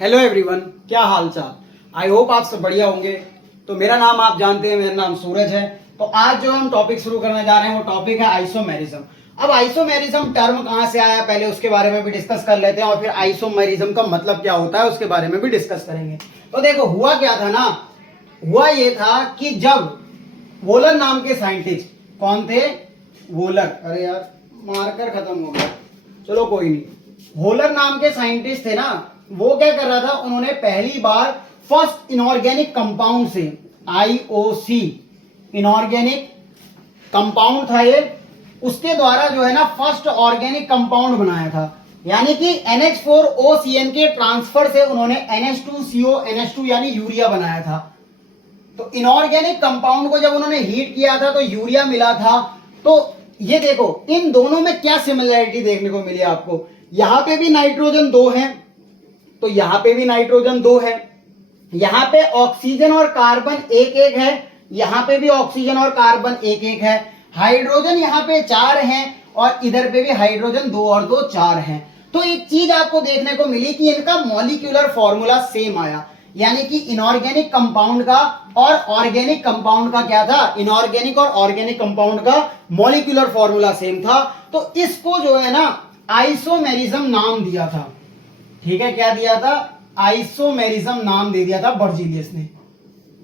Hello everyone, क्या हाल चाल। I hope आप सब बढ़िया होंगे। तो मेरा नाम आप जानते हैं, मेरा नाम सूरज है। तो आज जो हम टॉपिक शुरू करने जा रहे हैं वो टॉपिक है आइसोमेरिज्म। अब आइसोमेरिज्म टर्म कहाँ से आया पहले उसके बारे में भी डिस्कस कर लेते हैं, और फिर आइसोमेरिज्म का मतलब क्या होता है उसके बारे में भी डिस्कस करेंगे। तो देखो हुआ क्या था ना, हुआ ये था कि जब वोलर नाम के साइंटिस्ट, कौन थे? वोलर, अरे यार मार्कर खत्म हो गया, चलो कोई नहीं। वोलर नाम के साइंटिस्ट थे ना, वो क्या कर रहा था, उन्होंने पहली बार फर्स्ट इनऑर्गेनिक कंपाउंड से, आईओसी इनऑर्गेनिक कंपाउंड था ये, उसके द्वारा जो है ना फर्स्ट ऑर्गेनिक कंपाउंड बनाया था। यानी कि NH4OCN के ट्रांसफर से उन्होंने NH2CO NH2 यानी यूरिया बनाया था। तो इनऑर्गेनिक कंपाउंड को जब उन्होंने हीट किया था तो यूरिया मिला था। तो ये देखो इन दोनों में क्या सिमिलरिटी देखने को मिली आपको। यहां पे भी नाइट्रोजन 2 है, तो यहां पे भी नाइट्रोजन 2 है, यहां पे ऑक्सीजन और कार्बन एक एक है, यहां पे भी ऑक्सीजन और कार्बन एक एक है, हाइड्रोजन यहां पे 4 हैं और इधर पे भी हाइड्रोजन 2 और 2 4 हैं। तो एक चीज आपको देखने को मिली कि इनका मॉलिक्यूलर फॉर्मूला सेम आया। यानी कि इनऑर्गेनिक कंपाउंड का और ऑर्गेनिक कंपाउंड का क्या था, इनऑर्गेनिक और ऑर्गेनिक कंपाउंड का मॉलिक्यूलर फॉर्मूला सेम था। तो इसको जो है ना आइसोमेरिज्म नाम दिया था। ठीक है, क्या दिया था? आइसोमेरिज्म नाम दे दिया था बर्जीलियस ने।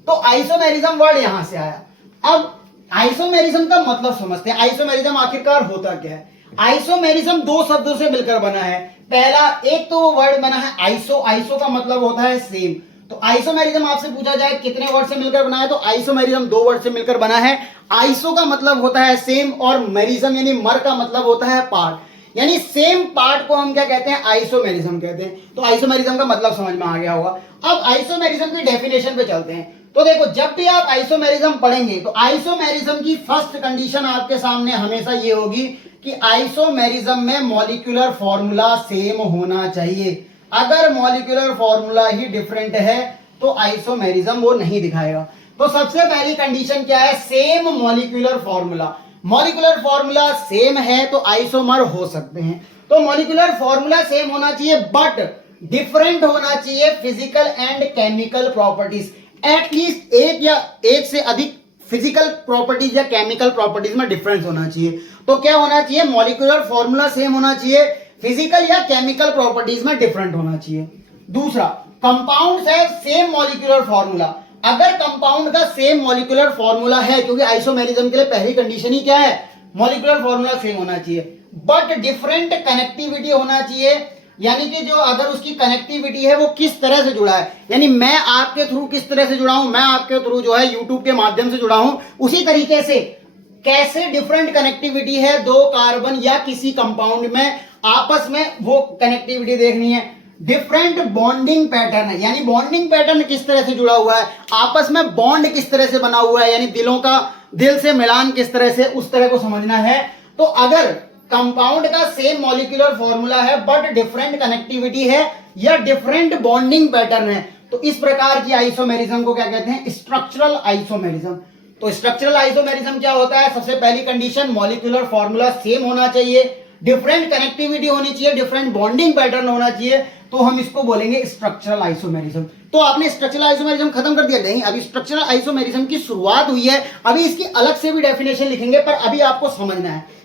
तो आइसोमेरिज्म वर्ड यहां से आया। अब आइसोमेरिज्म का मतलब समझते हैं। आइसोमेरिज्म आखिरकार होता क्या है? आइसोमेरिज्म दो शब्दों से मिलकर बना है। पहला एक तो वो वर्ड बना है आइसो, आइसो का मतलब होता है सेम। तो आइसोमेरिज्म आपसे पूछा जाए कितने वर्ड से मिलकर बना है, तो आइसोमेरिज्म 2 वर्ड से मिलकर बना है। आइसो का मतलब होता है सेम और मेरिज्म यानी मर का मतलब होता है पार्ट। यानी सेम पार्ट को हम क्या कहते हैं? आइसोमेरिज्म कहते हैं। तो आइसोमेरिज्म का मतलब समझ में आ गया होगा। अब आइसोमेरिज्म की डेफिनेशन पे चलते हैं। तो देखो जब भी आप आइसोमेरिज्म पढ़ेंगे तो आइसोमेरिज्म की फर्स्ट कंडीशन आपके सामने हमेशा ये होगी कि आइसोमेरिज्म में मॉलिक्यूलर फॉर्मूला सेम होना चाहिए। अगर मॉलिक्यूलर फॉर्मूला ही डिफरेंट है तो आइसोमेरिज्म वो नहीं दिखाएगा। तो सबसे पहली कंडीशन क्या है? Same molecular formula. Molecular formula same है तो आइसोमर हो सकते हैं। तो मॉलिक्यूलर फॉर्मूला सेम होना चाहिए बट डिफरेंट होना चाहिए physical and chemical properties. At least एक या एक से अधिक फिजिकल प्रॉपर्टीज या केमिकल प्रॉपर्टीज में डिफरेंस होना चाहिए। तो क्या होना चाहिए? मॉलिक्यूलर फॉर्मूला सेम होना चाहिए, फिजिकल या केमिकल प्रॉपर्टीज में डिफरेंट होना चाहिए। दूसरा, कंपाउंड्स है सेम मॉलिक्यूलर फॉर्मूला। अगर कंपाउंड का सेम मॉलिक्यूलर फॉर्मूला है, क्योंकि आइसोमेरिज्म के लिए पहली कंडीशन ही क्या है? मॉलिक्यूलर फॉर्मूला सेम होना चाहिए, बट डिफरेंट कनेक्टिविटी होना चाहिए। यानी कि जो अगर उसकी कनेक्टिविटी है वो किस तरह से जुड़ा है, यानी मैं आपके थ्रू किस तरह से जुड़ा हूं, मैं आपके थ्रू जो है यूट्यूब के माध्यम से जुड़ा हूं, उसी तरीके से कैसे डिफरेंट कनेक्टिविटी है दो कार्बन या किसी कंपाउंड में आपस में, वो कनेक्टिविटी देखनी है। डिफरेंट बॉन्डिंग पैटर्न है, यानी बॉन्डिंग पैटर्न किस तरह से जुड़ा हुआ है, आपस में बॉन्ड किस तरह से बना हुआ है, यानी दिलों का दिल से मिलान किस तरह से, उस तरह को समझना है। तो अगर कंपाउंड का सेम मॉलिक्यूलर फॉर्मूला है बट डिफरेंट कनेक्टिविटी है या डिफरेंट बॉन्डिंग पैटर्न है, तो इस प्रकार की आइसोमेरिज्म को क्या कहते हैं? Structural isomerism. तो स्ट्रक्चरल आइसोमेरिज्म क्या होता है? सबसे पहली कंडीशन मॉलिक्यूलर फॉर्मूला सेम होना चाहिए, डिफरेंट कनेक्टिविटी होनी चाहिए, डिफरेंट बॉन्डिंग पैटर्न होना चाहिए, तो हम इसको बोलेंगे स्ट्रक्चरल आइसोमेरिज्म। तो आपने स्ट्रक्चरल आइसोमेरिज्म खत्म कर दिया? नहीं, अभी स्ट्रक्चरल आइसोमेरिज्म की शुरुआत हुई है। अभी इसकी अलग से भी डेफिनेशन लिखेंगे, पर अभी आपको समझना है।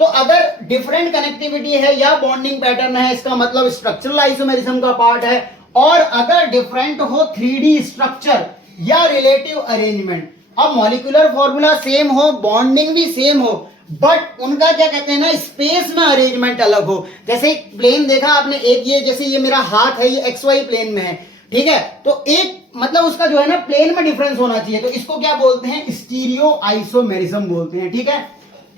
तो अगर डिफरेंट कनेक्टिविटी है या बॉन्डिंग पैटर्न है, इसका मतलब स्ट्रक्चरल आइसोमेरिज्म का पार्ट है। और अगर डिफरेंट हो 3D स्ट्रक्चर या रिलेटिव अरेंजमेंट, अब मॉलिक्यूलर फॉर्मूला सेम हो, बॉन्डिंग भी सेम हो, बट उनका क्या कहते हैं ना, स्पेस में अरेंजमेंट अलग हो। जैसे प्लेन देखा आपने, एक ये जैसे ये मेरा हाथ है, ये XY प्लेन में है, ठीक है, तो एक मतलब उसका जो है ना प्लेन में डिफरेंस होना चाहिए। तो इसको क्या बोलते हैं? स्टीरियो आइसोमेरिज्म बोलते हैं। ठीक है,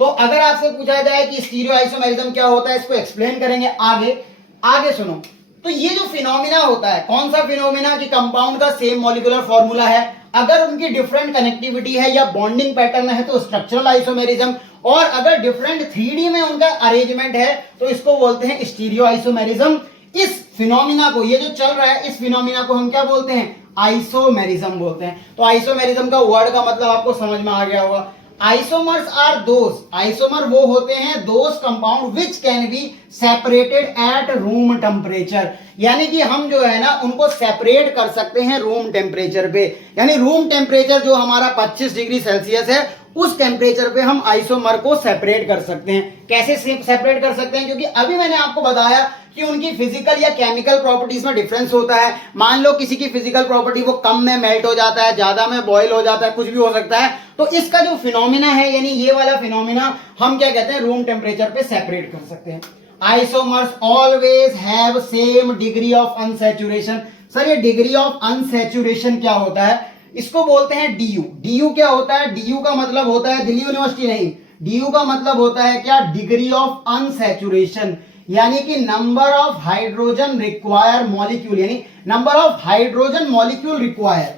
तो अगर आपसे पूछा जाए कि स्टीरियो आइसोमेरिज्म क्या होता है, इसको एक्सप्लेन करेंगे आगे। आगे सुनो, तो ये जो फिनोमिना होता है, कौन सा फिनोमिना? कि कंपाउंड का सेम मॉलिक्यूलर फॉर्मूला है, अगर उनकी डिफरेंट कनेक्टिविटी है या बॉन्डिंग पैटर्न है तो स्ट्रक्चरल आइसोमेरिज्म, और अगर डिफरेंट 3D में उनका अरेंजमेंट है तो इसको बोलते हैं स्टीरियो आइसोमेरिज्म। इस फिनोमिना को, ये जो चल रहा है, इस फिनोमिना को हम क्या बोलते हैं? आइसोमेरिज्म बोलते हैं। तो आइसोमेरिज्म का वर्ड का मतलब आपको समझ में आ गया होगा। आइसोमर्स आर दोस, आइसोमर वो होते हैं those compound which can be separated at room temperature, यानी कि हम जो है ना उनको सेपरेट कर सकते हैं रूम टेम्परेचर पे, यानी रूम टेम्परेचर जो हमारा 25 डिग्री सेल्सियस है उस टेम्परेचर पे हम आइसोमर को सेपरेट कर सकते हैं। कैसे सेपरेट कर सकते हैं, क्योंकि अभी मैंने आपको बताया कि उनकी फिजिकल या केमिकल प्रॉपर्टीज में डिफरेंस होता है। मान लो किसी की फिजिकल प्रॉपर्टी वो कम में मेल्ट हो जाता है, ज्यादा में बॉयल हो जाता है, कुछ भी हो सकता है, तो इसका जो फिनोमिना है यानी ये वाला फिनोमिना हम क्या कहते हैं, रूम टेम्परेचर पे सेपरेट कर सकते हैं। Isomers always have same degree of unsaturation. Sir ये डिग्री ऑफ अनसैचुरेशन क्या होता है, इसको बोलते हैं डीयू। डीयू क्या होता है, डीयू का मतलब होता है, दिल्ली यूनिवर्सिटी नहीं, डीयू का मतलब होता है क्या, डिग्री ऑफ अनसैचुरेशन, यानी कि number of hydrogen require molecule, यानी number of hydrogen molecule require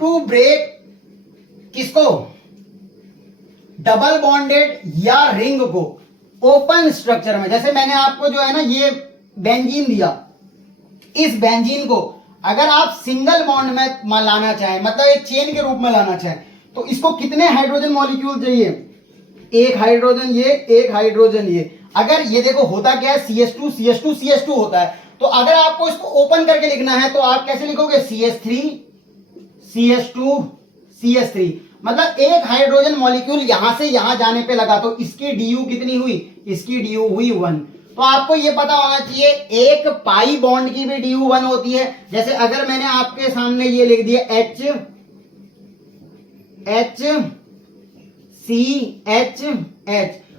to break किसको, डबल बॉन्डेड या रिंग को ओपन स्ट्रक्चर में। जैसे मैंने आपको जो है ना ये बेंजीन दिया, इस बेंजीन को अगर आप सिंगल बॉन्ड में लाना चाहें, मतलब एक चेन के रूप में लाना चाहें, तो इसको कितने हाइड्रोजन मॉलिक्यूल चाहिए, एक हाइड्रोजन ये, एक हाइड्रोजन ये। अगर ये देखो होता क्या है, CH2 CH2 CH2 होता है, तो अगर आपको इसको ओपन करके लिखना है तो आप कैसे लिखोगे, CH3 CH2 CH3, मतलब एक हाइड्रोजन मॉलिक्यूल यहां से यहां जाने पे लगा तो इसकी डीयू कितनी हुई, इसकी डीयू हुई 1। तो आपको ये पता होना चाहिए एक पाई बॉन्ड की भी डीयू 1 होती है। जैसे अगर मैंने आपके सामने ये लिख दिया HCHH,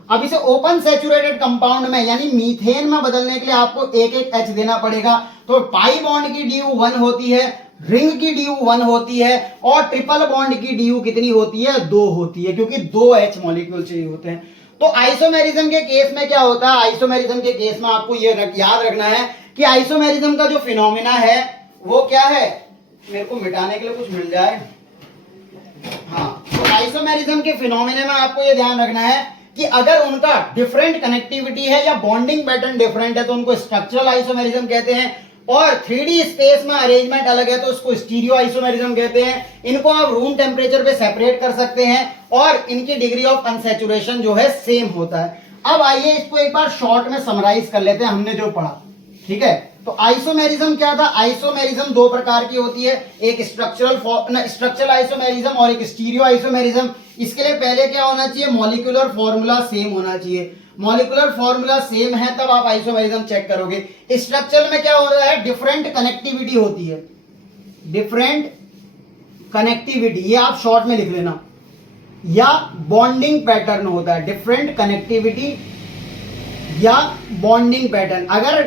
अब इसे ओपन सैचुरेटेड कंपाउंड में यानी मीथेन में बदलने के लिए आपको एक एक H देना पड़ेगा। तो पाई बॉन्ड की डीयू 1 होती है, रिंग की डीयू 1 होती है, और ट्रिपल बॉन्ड की डीयू कितनी होती है, 2 होती है, क्योंकि 2 H मॉलिक्यूल चाहिए होते हैं। तो आइसोमेरिज्म के केस में क्या होता है, आइसोमेरिज्म के केस में आपको ये याद रखना है कि आइसोमेरिज्म का जो फिनोमिना है वो क्या है, मेरे को मिटाने के लिए कुछ मिल जाए, हाँ, तो आइसोमेरिज्म के फिनोमिना में आपको ये ध्यान रखना है कि अगर उनका डिफरेंट कनेक्टिविटी है या बॉन्डिंग पैटर्न डिफरेंट है तो उनको स्ट्रक्चरल आइसोमेरिज्म कहते हैं, और 3D स्पेस में अरेंजमेंट अलग है तो उसको स्टीरियो आइसोमेरिज्म कहते हैं। इनको आप रूम टेम्परेचर पे सेपरेट कर सकते हैं और इनकी डिग्री ऑफ अनसैचुरेशन जो है सेम होता है। अब आइए इसको एक बार शॉर्ट में समराइज कर लेते हैं हमने जो पढ़ा, ठीक है। तो आइसोमेरिज्म क्या था, आइसोमेरिज्म 2 प्रकार की होती है, एक स्ट्रक्चरल आइसोमेरिज्म और एक स्टीरियो आइसोमेरिज्म। इसके लिए पहले क्या होना चाहिए, मॉलिक्यूलर फॉर्मूला सेम होना चाहिए। मॉलिक्यूलर फॉर्मूला सेम है तब आप आइसोमेरिज्म चेक करोगे। स्ट्रक्चर में क्या हो रहा है, डिफरेंट कनेक्टिविटी होती है, डिफरेंट कनेक्टिविटी, ये आप शॉर्ट में लिख लेना, या बॉन्डिंग पैटर्न होता है, डिफरेंट कनेक्टिविटी या बॉन्डिंग पैटर्न। अगर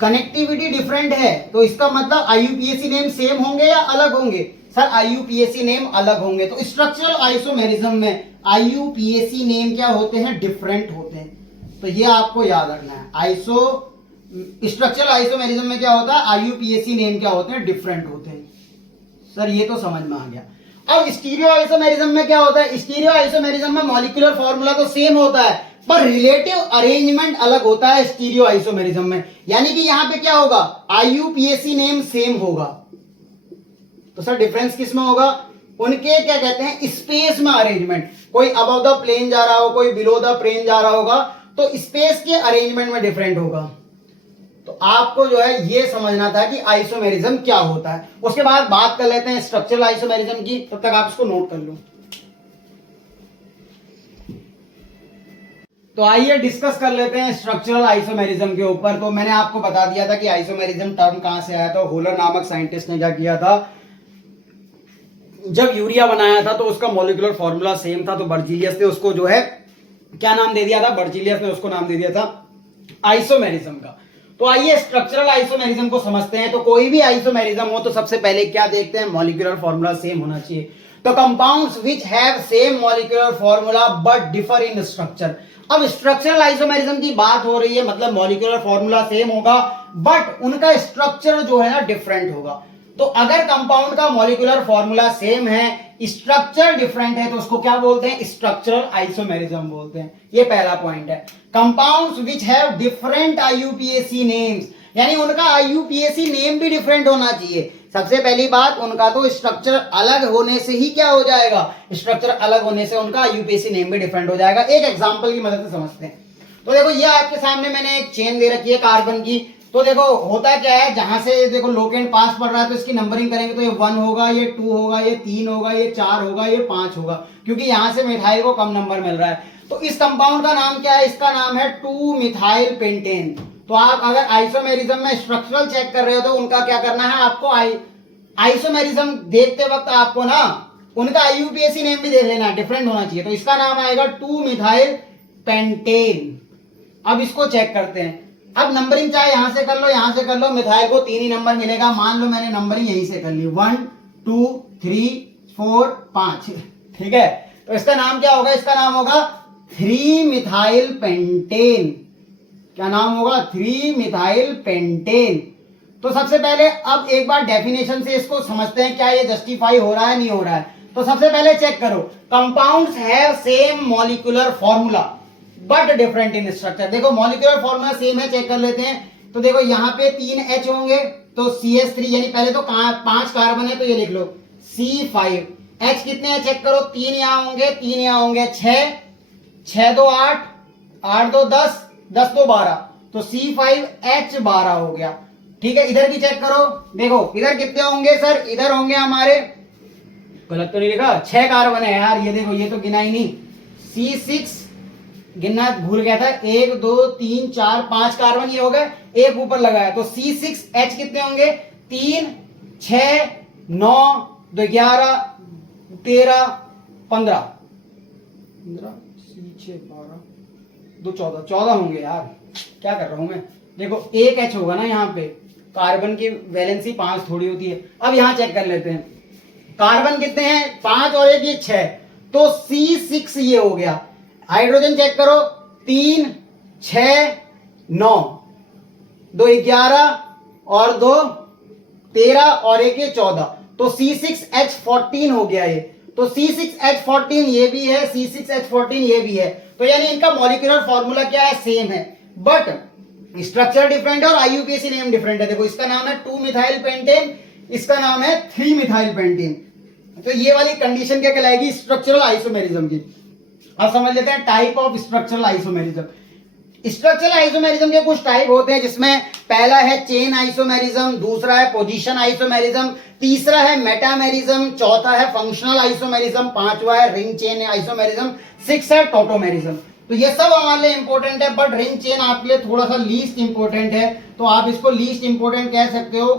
कनेक्टिविटी डिफरेंट है तो इसका मतलब IUPAC नेम सेम होंगे या अलग होंगे, सर IUPAC नेम अलग होंगे। तो स्ट्रक्चरल आइसोमेरिज्म में IUPAC नेम क्या होते हैं, डिफरेंट होते हैं, तो ये आपको याद रखना है। स्ट्रक्चरल आइसोमेरिज्म में क्या होता है, IUPAC नेम क्या होते हैं, डिफरेंट होते हैं। सर ये तो समझ में आ गया। अब स्टीरियो आइसोमेरिज्म में क्या होता है, स्टीरियो आइसोमेरिज्म में मॉलिक्यूलर फॉर्मूला तो सेम होता है पर रिलेटिव अरेंजमेंट अलग होता है स्टीरियो आइसोमेरिज्म में, यानी कि यहां पे क्या होगा, IUPAC नेम सेम होगा। तो सर डिफरेंस किस में होगा, उनके क्या कहते हैं, स्पेस में अरेंजमेंट, कोई अबव द प्लेन जा रहा हो, कोई बिलो द प्लेन जा रहा होगा, तो स्पेस के अरेंजमेंट में डिफरेंट होगा। तो आपको जो है ये समझना था कि आइसोमेरिज्म क्या होता है। उसके बाद बात कर लेते हैं स्ट्रक्चरल आइसोमेरिज्म की, तब तक आप इसको नोट कर लो। तो आइए डिस्कस कर लेते हैं स्ट्रक्चरल आइसोमेरिज्म के ऊपर। तो मैंने आपको बता दिया था कि आइसोमेरिज्म टर्म कहां से आया था, होलर नामक साइंटिस्ट ने क्या किया था, जब यूरिया बनाया था तो उसका मॉलिक्यूलर फॉर्मूला सेम था, तो बर्जीलियस ने उसको जो है क्या नाम दे दिया था, बर्जीलियस ने उसको नाम दे दिया था आइसोमेरिज्म का। तो आइए स्ट्रक्चरल आइसोमेरिज्म को समझते हैं। तो कोई भी आइसोमेरिज्म हो तो सबसे पहले क्या देखते हैं, मॉलिक्यूलर फॉर्मूला सेम होना चाहिए। तो compounds which have same molecular formula but differ in structure. अब स्ट्रक्चरल आइसोमेरिज्म की बात हो रही है, मतलब मॉलिक्यूलर फॉर्मूला सेम होगा बट उनका स्ट्रक्चर जो है ना डिफरेंट होगा। तो अगर कंपाउंड का मॉलिक्यूलर फॉर्मूला सेम है, स्ट्रक्चर डिफरेंट है, तो उसको क्या बोलते हैं, स्ट्रक्चरल आइसोमेरिज्म बोलते हैं। ये पहला पॉइंट है। Compounds which have different IUPAC names, यानी उनका आईयूपीएसी नेम भी डिफरेंट होना चाहिए। सबसे पहली बात, उनका तो स्ट्रक्चर अलग होने से ही क्या हो जाएगा, स्ट्रक्चर अलग होने से उनका आईयूपीएसी नेम भी डिफरेंट हो जाएगा। एक एग्जांपल की मदद से समझते हैं। तो देखो ये आपके सामने मैंने एक चेन दे रखी है कार्बन की। तो देखो होता क्या है, जहां से देखो लोकेंट पास पड़ रहा है तो इसकी नंबरिंग करेंगे तो ये 1 होगा, ये 2 होगा, ये 3 होगा, ये 4 होगा, ये 5 होगा, क्योंकि यहां से मिथाइल को कम नंबर मिल रहा है। तो इस कंपाउंड का नाम क्या है, इसका नाम है 2 मिथाइल पेंटेन। तो आप अगर आइसोमेरिज्म में स्ट्रक्चरल चेक कर रहे हो तो उनका क्या करना है, आपको आइसोमेरिज्म देखते वक्त आपको ना उनका आईयूपीएसी नेम भी देख लेना, डिफरेंट होना चाहिए। तो इसका नाम आएगा 2 मिथाइल पेंटेन। अब इसको चेक करते हैं। अब नंबरिंग चाहे यहां से कर लो, यहां से कर लो, मिथाइल को 3 ही नंबर मिलेगा। मान लो मैंने नंबरिंग यहीं से कर ली, 1 2 3 4 5, ठीक है। तो इसका नाम क्या होगा, इसका नाम होगा 3 मिथाइल पेंटेन। क्या नाम होगा, 3 मिथाइल पेंटेन। तो सबसे पहले अब एक बार डेफिनेशन से इसको समझते हैं, क्या ये जस्टिफाई हो रहा है नहीं हो रहा है। तो सबसे पहले चेक करो, compounds have same molecular formula but different in structure. देखो मॉलिक्यूलर फॉर्मूला सेम है, चेक कर लेते हैं। तो देखो यहाँ पे 3 H होंगे तो CH3, यानी पहले तो 5 कार्बन है तो ये लिख लो C5। H कितने हैं चेक करो, 3 यहाँ होंगे, 3 यहाँ होंगे, 6 6 2 8 8 2 10 10 2 12, तो C5H12 हो गया। ठीक है, इधर भी चेक करो, देखो इधर कितने होंगे सर, इधर होंगे हमारे, गलत तो नहीं लिखा, 6 कार्बन है यार, ये देखो ये तो गिना ही नहीं, C6 गिनना भूल गया था, 1 2 3 4 5 कार्बन ये हो गए, एक ऊपर लगाया तो C6H कितने होंगे, 3 6 9 2 11 13 15 C6 12 2 14 14 होंगे यार, क्या कर रहा हूं मैं। देखो एक H होगा ना यहाँ पे, कार्बन की वैलेंसी 5 थोड़ी होती है। अब यहाँ चेक कर लेते हैं, कार्बन कितने हैं 5 और एक ये 6, तो C6 ये हो गया। हाइड्रोजन चेक करो, 3 6 9 2 11 और 2 13 और एक ये 14, तो C6H14 हो गया ये। तो C6H14 ये भी है, C6H14 ये भी है, तो यानी इनका मॉलिक्यूलर फॉर्मूला क्या है, सेम है, बट स्ट्रक्चर डिफरेंट है और आईयूपीएसी नेम डिफरेंट है। देखो इसका नाम है 2 मिथाइल पेंटेन, इसका नाम है 3 मिथाइल पेंटेन। तो ये वाली कंडीशन क्या कहलाएगी, स्ट्रक्चरल आइसोमेरिज्म की। अब समझ लेते हैं type of structural isomerism. Structural isomerism के कुछ टाइप होते हैं, जिसमें पहला है चेन आइसोमेरिज्म, दूसरा है पोजीशन आइसोमेरिज्म, तीसरा है मेटामेरिज्म, चौथा है फंक्शनल आइसोमेरिज्म, पांचवा है रिंग चेन आइसोमेरिज्म, 6 है टोटोमेरिज्म। तो ये सब हमारे लिए इंपॉर्टेंट है, बट रिंग चेन आपके लिए थोड़ा सा लीस्ट इंपॉर्टेंट है, तो आप इसको लीस्ट इंपॉर्टेंट कह सकते हो,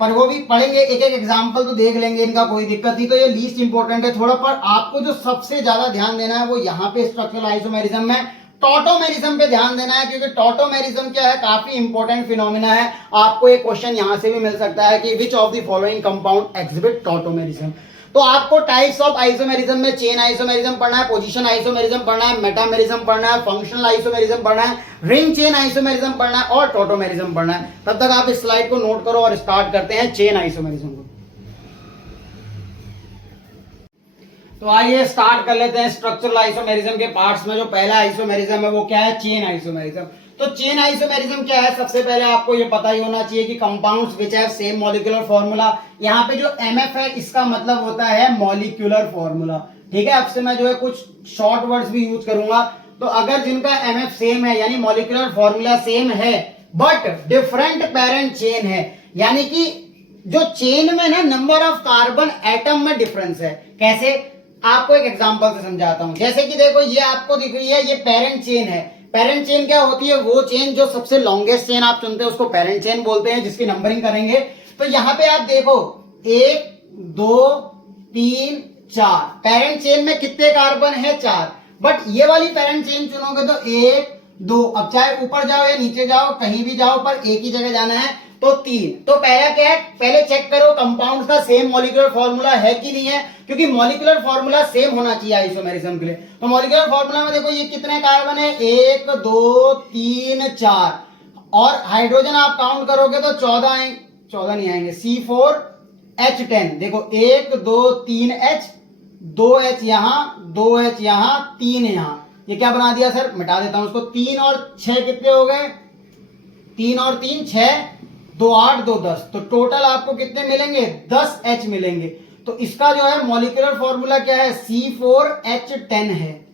पर वो भी पढ़ेंगे, एक एक एग्जांपल तो देख लेंगे, इनका कोई दिक्कत नहीं। तो ये लीस्ट इंपॉर्टेंट है थोड़ा, पर आपको जो सबसे ज्यादा ध्यान देना है वो यहाँ पे स्ट्रक्चरल आइसोमेरिज्म में टोटोमेरिज्म पे ध्यान देना है, क्योंकि टोटोमेरिज्म क्या है, काफी इंपॉर्टेंट फिनोमिना है। आपको एक क्वेश्चन यहां से भी मिल सकता है कि which of the following compound exhibit tautomerism. तो आपको टाइप्स ऑफ आइसोमेरिज्म में चेन आइसोमेरिज्म पढ़ना है, पोजीशन आइसोमेरिज्म पढ़ना है, मेटामेरिज्म पढ़ना है, फंक्शनल आइसोमेरिज्म पढ़ना है, रिंग चेन आइसोमेरिज्म पढ़ना है और टोटोमेरिज्म पढ़ना है। तब तक आप इस स्लाइड को नोट करो और स्टार्ट करते हैं चेन आइसोमेरिज्म को। तो आइए स्टार्ट कर लेते हैं स्ट्रक्चरल आइसोमेरिज्म के पार्ट्स में। जो पहला आइसोमेरिज्म है वो क्या है, चेन आइसोमेरिज्म। तो चेन आइसोमेरिज्म क्या है, सबसे पहले आपको ये पता ही होना चाहिए कि compounds which have same molecular formula. यहाँ पे जो MF है इसका मतलब होता है मॉलिक्यूलर फॉर्मूला, ठीक है। अब से मैं जो है कुछ शॉर्ट वर्ड्स भी यूज करूंगा। तो अगर जिनका MF सेम है यानी मॉलिक्यूलर फॉर्मूला सेम है बट डिफरेंट पेरेंट चेन है, यानी कि जो चेन में ना नंबर ऑफ कार्बन एटम में डिफरेंस है। कैसे, आपको एक एग्जांपल से समझाता हूं। जैसे कि देखो ये आपको दिख रही है, ये पेरेंट चेन है। पेरेंट चेन क्या होती है, वो चेन जो सबसे लॉन्गेस्ट चेन आप चुनते हैं उसको पेरेंट चेन बोलते हैं, जिसकी नंबरिंग करेंगे। तो यहां पे आप देखो 1 2 3 4, पेरेंट चेन में कितने कार्बन है, 4। बट ये वाली पेरेंट चेन चुनोगे तो 1 2, अब चाहे ऊपर जाओ या नीचे जाओ, कहीं भी जाओ पर एक ही जगह जाना है, तो 3। तो पहला क्या है, पहले चेक करो कंपाउंड का सेम मॉलिक्यूलर फॉर्मूला है कि नहीं है, क्योंकि मॉलिक्यूलर फॉर्मूला सेम होना चाहिए आइसोमेरिज्म के लिए। तो मॉलिक्यूलर फॉर्मूला में देखो ये कितने कार्बन है, 1 2 3 4, और हाइड्रोजन आप काउंट करोगे तो 14 आएंगे, 14 नहीं आएंगे, C4H10। देखो 1 2 3 H, 2 H यहां, 2 H यहां, 3 यहां, ये क्या बना दिया सर, मिटा देता हूं उसको, 3 और 6 कितने हो गए, 3 और 3 6, 2 8 2 10, तो टोटल आपको कितने मिलेंगे 10 H मिलेंगे। तो इसका जो है मॉलिक्यूलर फॉर्मूला क्या है C4H10 है,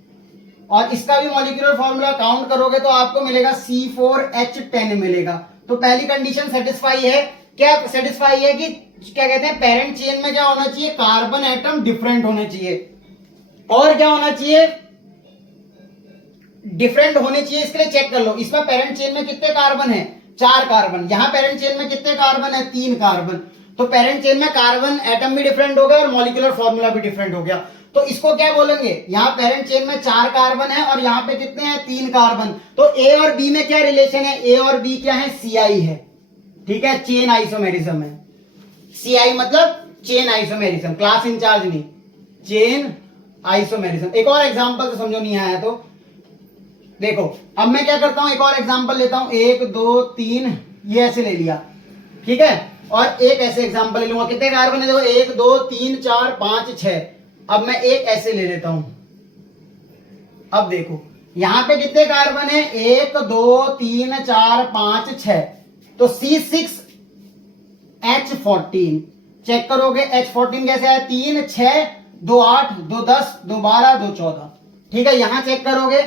और इसका भी मॉलिक्यूलर फॉर्मूला काउंट करोगे तो आपको मिलेगा C4H10 मिलेगा। तो पहली कंडीशन सेटिस्फाई है, क्या सेटिस्फाई है कि क्या कहते हैं पेरेंट चेन में क्या होना चाहिए, कार्बन एटम डिफरेंट होने चाहिए, और क्या होना चाहिए, डिफरेंट होने चाहिए। इसके लिए चेक कर लो, इसमें पेरेंट चेन में कितने कार्बन है 4 कार्बन, यहां पेरेंट चेन में कितने कार्बन है 3 कार्बन, तो पेरेंट चेन में कार्बन एटम भी डिफरेंट हो गया और मॉलिक्यूलर फॉर्मूला भी डिफरेंट हो गया। तो इसको क्या बोलेंगे, यहाँ पेरेंट चेन में 4 कार्बन है और यहाँ पे कितने हैं 3 कार्बन, तो ए और बी में क्या रिलेशन है, ए और बी क्या है सीआई है, ठीक है, चेन आइसोमेरिज्म है। सीआई मतलब चेन आइसोमेरिज्म, क्लास इंचार्ज नहीं, चेन आइसोमेरिज्म। एक और एग्जांपल से समझो नहीं आया तो देखो, अब मैं क्या करता हूं एक और एग्जांपल लेता हूं, 1 2 3 ये ऐसे ले लिया, ठीक है, और एक ऐसे एग्जांपल ले लूंगा, कितने कार्बन है देखो 1 2 3 4 5 6, अब मैं एक ऐसे ले लेता हूं। अब देखो यहां पे कितने कार्बन है 1 2 3 4 5 6, तो C6H14 चेक करोगे H14 कैसे आया 3 6 2 8 2 10 2 12 2 14, ठीक है, यहां चेक करोगे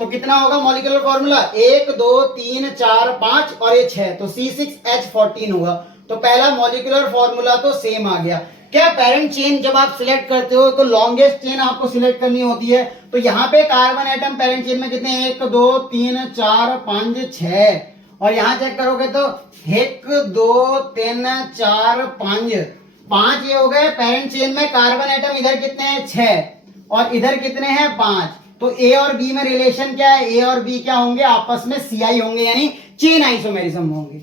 तो कितना होगा मॉलिक्यूलर फॉर्मूला 1 2 3 4 5 और ये 6, तो C6H14 होगा। तो पहला मॉलिक्यूलर फॉर्मूला तो सेम आ गया। क्या पेरेंट चेन जब आप सिलेक्ट करते हो तो लॉन्गेस्ट चेन आपको सिलेक्ट करनी होती है, तो यहां पे कार्बन एटम पेरेंट चेन में कितने 1 2 3 4 5 6, और यहां चेक करोगे तो 1 2 3 4 5 ये हो गए पेरेंट चेन में कार्बन एटम, इधर कितने हैं 6 और इधर कितने हैं 5, तो ए और बी में रिलेशन क्या है, ए और बी क्या होंगे आपस में सीआई होंगे, यानी चेन आइसोमेरिज्म होंगे।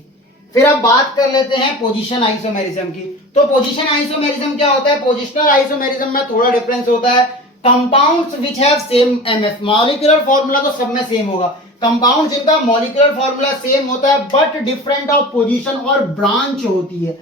फिर अब बात कर लेते हैं पोजीशन आइसोमेरिज्म की। तो पोजीशन आइसोमेरिज्म क्या होता है, पोजिशनल आइसोमेरिज्म में थोड़ा डिफरेंस होता है। Compounds which have same MF, molecular formula तो सब में सेम होगा, कंपाउंड जिनका मॉलिक्यूलर फॉर्मूला सेम होता है बट डिफरेंट ऑफ पोजीशन और ब्रांच होती है,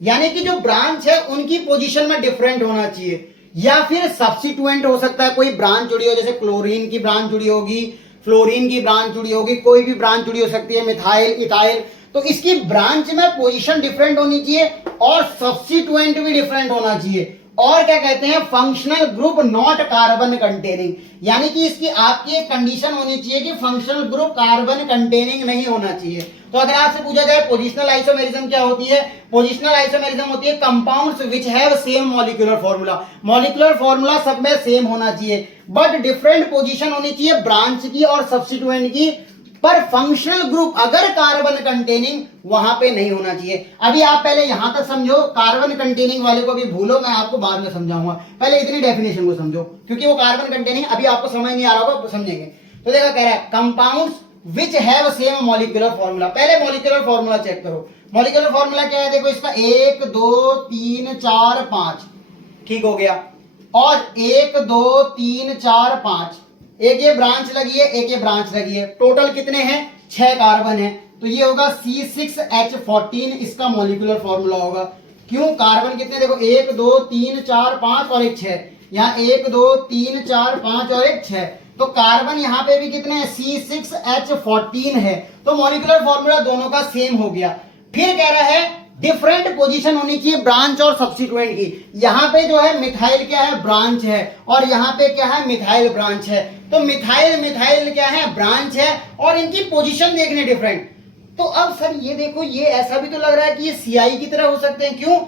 यानी कि जो ब्रांच है उनकी पोजीशन में डिफरेंट होना चाहिए, या फिर सब्स्टिट्यूएंट हो सकता है, कोई ब्रांच जुड़ी हो, जैसे क्लोरीन की ब्रांच जुड़ी होगी, फ्लोरीन की ब्रांच जुड़ी होगी, कोई भी ब्रांच जुड़ी हो सकती है, मिथाइल इथाइल, तो इसकी ब्रांच में पोजीशन डिफरेंट होनी चाहिए और सब्स्टिट्यूएंट भी डिफरेंट होना चाहिए। और क्या कहते हैं functional group not carbon containing, यानी कि इसकी आपकी एक कंडीशन होनी चाहिए कि फंक्शनल ग्रुप कार्बन कंटेनिंग नहीं होना चाहिए। तो अगर आपसे पूछा जाए पोजिशनल आइसोमेरिज्म क्या होती है, पोजिशनल आइसोमेरिज्म होती है compounds which have same molecular formula, molecular formula सब में सेम होना चाहिए बट डिफरेंट पोजीशन होनी चाहिए ब्रांच की और सब्स्टिट्यूएंट की, पर फंक्शनल ग्रुप अगर कार्बन कंटेनिंग वहां पे नहीं होना चाहिए। अभी आप पहले यहां तक समझो, कार्बन कंटेनिंग वाले को भी भूलो, मैं आपको बाद में समझाऊंगा, पहले इतनी डेफिनेशन को समझो क्योंकि वो कार्बन कंटेनिंग अभी आपको समझ नहीं आ रहा होगा, समझेंगे। तो देखा कह रहा है compounds which have same molecular formula, पहले मॉलिक्यूलर फॉर्मूला चेक करो, मॉलिक्यूलर फॉर्मूला क्या है देखो इसका 1 2 3 4 5, ठीक हो गया, और 1 2 3 4 5, एक ये ब्रांच लगी है एक ये ब्रांच लगी है, टोटल कितने हैं 6 कार्बन है, तो ये होगा C6H14 इसका मॉलिक्यूलर फॉर्मूला होगा। क्यों, कार्बन कितने देखो 1 2 3 4 5 और एक 6, यहाँ 1 2 3 4 5 और एक 6, तो कार्बन यहाँ पे भी कितने हैं C6H14 है, तो मॉलिक्यूलर फॉर्मूला दोनों का सेम हो गया। फिर कह रहा है डिफरेंट पोजीशन होनी चाहिए ब्रांच और सब्स्टिट्यूएंट की, यहाँ पे जो है मिथाइल क्या है ब्रांच है और यहाँ पे क्या है मिथाइल ब्रांच है, तो मिथाइल मिथाइल क्या है ब्रांच है और इनकी पोजीशन देखने डिफरेंट। तो अब सर ये देखो, ये ऐसा भी तो लग रहा है कि ये सीआई की तरह हो सकते हैं, क्यों,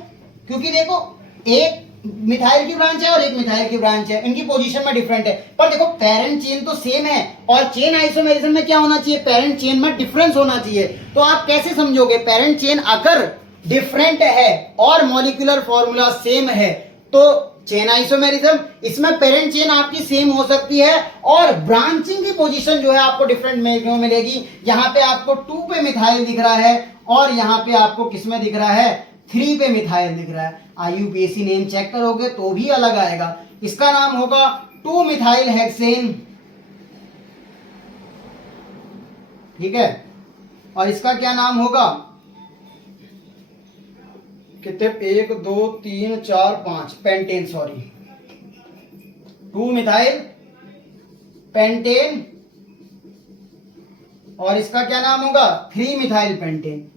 क्योंकि देखो एक मिथाइल की ब्रांच है और एक मिथाइल की ब्रांच है, इनकी पोजीशन में डिफरेंट है, पर देखो पेरेंट चेन तो सेम है और चेन आइसोमेरिज्म में क्या होना चाहिए, पेरेंट चेन में डिफरेंस होना चाहिए। तो आप कैसे समझोगे, पेरेंट चेन अगर डिफरेंट है और मॉलिक्यूलर फॉर्मूला सेम है तो चेन आइसोमेरिज्म, इसमें पेरेंट चेन आपकी सेम हो सकती है और ब्रांचिंग की पोजीशन जो है आपको डिफरेंट मिलेगी। यहाँ पे आपको 2 पे मिथाइल दिख रहा है और यहाँ पे आपको किसमें दिख रहा है 3 पे मिथाइल दिख रहा है। IUPAC नेम चेक करोगे तो भी अलग आएगा, इसका नाम होगा 2 मिथाइल हेक्सेन, ठीक है, और इसका क्या नाम होगा कितने 1 2 3 4 5 पेंटेन, सॉरी 2 मिथाइल पेंटेन और इसका क्या नाम होगा 3 मिथाइल पेंटेन।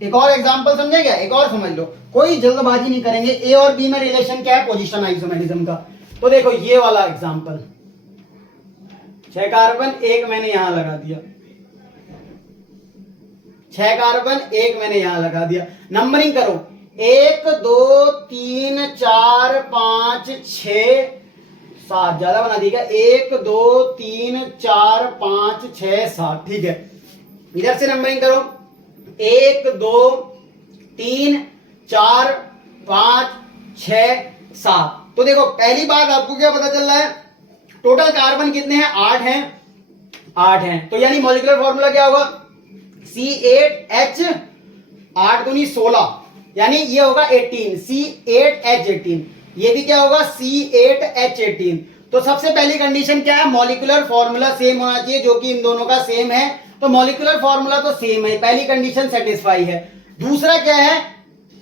एक और एग्जांपल समझे क्या, एक और समझ लो, कोई जल्दबाजी नहीं करेंगे। ए और बी में रिलेशन क्या है, पोजीशन आइसोमेरिज्म का। तो देखो ये वाला एग्जांपल, 6 कार्बन, एक मैंने यहां लगा दिया, 6 कार्बन, एक मैंने यहां लगा दिया। नंबरिंग करो, 1 2 3 4 5 6 7, ज्यादा बना दिया, 1 2 3 4 5 6 7, ठीक है। इधर से नंबरिंग करो, 1 2 3 4 5 6 7। तो देखो पहली बात आपको क्या पता चल रहा है, टोटल कार्बन कितने हैं, 8 हैं, 8 हैं। तो यानी मॉलिक्यूलर फॉर्मूला क्या होगा, C8H, 8 दूनी 16, यानी ये होगा 18, C8H18। ये भी क्या होगा, C8H18। तो सबसे पहली कंडीशन क्या है, मॉलिक्यूलर फॉर्मूला सेम होना चाहिए, जो कि इन दोनों का सेम है। तो मॉलिक्यूलर फॉर्मूला तो सेम है, पहली कंडीशन सेटिस्फाई है। दूसरा क्या है,